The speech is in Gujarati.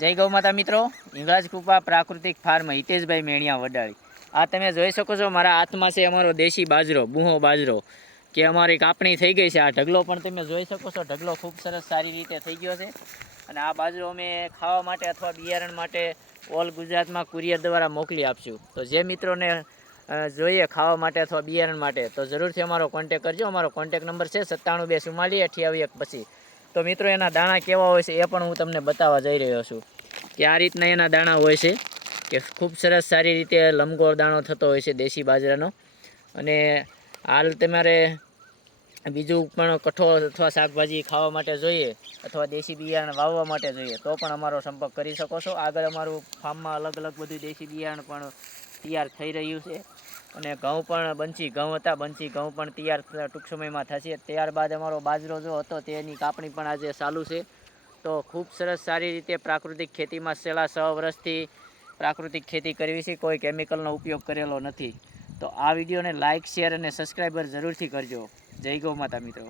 જય ગૌ માતા મિત્રો, હિંગળાજ કૃપા પ્રાકૃતિક ફાર્મ હિતેશભાઈ મેણિયા વડાળી. આ તમે જોઈ શકો છો મારા હાથમાં છે અમારો દેશી બાજરો, બૂહો બાજરો, કે અમારી કાપણી થઈ ગઈ છે. આ ઢગલો પણ તમે જોઈ શકો છો, ઢગલો ખૂબ સરસ સારી રીતે થઈ ગયો છે. અને આ બાજરો અમે ખાવા માટે અથવા બિયારણ માટે ઓલ ગુજરાતમાં કુરિયર દ્વારા મોકલી આપશું. તો જે મિત્રોને જોઈએ ખાવા માટે અથવા બિયારણ માટે તો જરૂરથી અમારો કોન્ટેક કરજો. અમારો કોન્ટેક નંબર છે 97244828. તો મિત્રો એના દાણા કેવા હોય છે એ પણ હું તમને બતાવવા જઈ રહ્યો છું કે આ રીતના એના દાણા હોય છે કે ખૂબ સરસ સારી રીતે લંબગોળ દાણો થતો હોય છે દેશી બાજરાનો. અને હાલ તમારે બીજું પણ કઠોળ અથવા શાકભાજી ખાવા માટે જોઈએ અથવા દેશી બિયારણ વાવવા માટે જોઈએ તો પણ અમારો સંપર્ક કરી શકો છો. આગળ અમારું ફાર્મમાં અલગ અલગ બધું દેશી બિયારણ પણ તૈયાર થઈ રહ્યું છે. અને ઘઉં પણ બંચી ઘઉં હતા, બંચી ઘઉં પણ તૈયાર ટૂંક સમયમાં થશે. ત્યારબાદ અમારો બાજરો જો હતો તેની કાપણી પણ આજે ચાલુ છે. તો ખૂબ સરસ સારી રીતે પ્રાકૃતિક ખેતીમાં છેલ્લા 6 વર્ષથી પ્રાકૃતિક ખેતી કરવી છે, કોઈ કેમિકલનો ઉપયોગ કરેલો નથી. તો આ વિડીયોને લાઇક, શેર અને સબસ્ક્રાઈબર જરૂરથી કરજો. જય ગૌ માતા મિત્રો.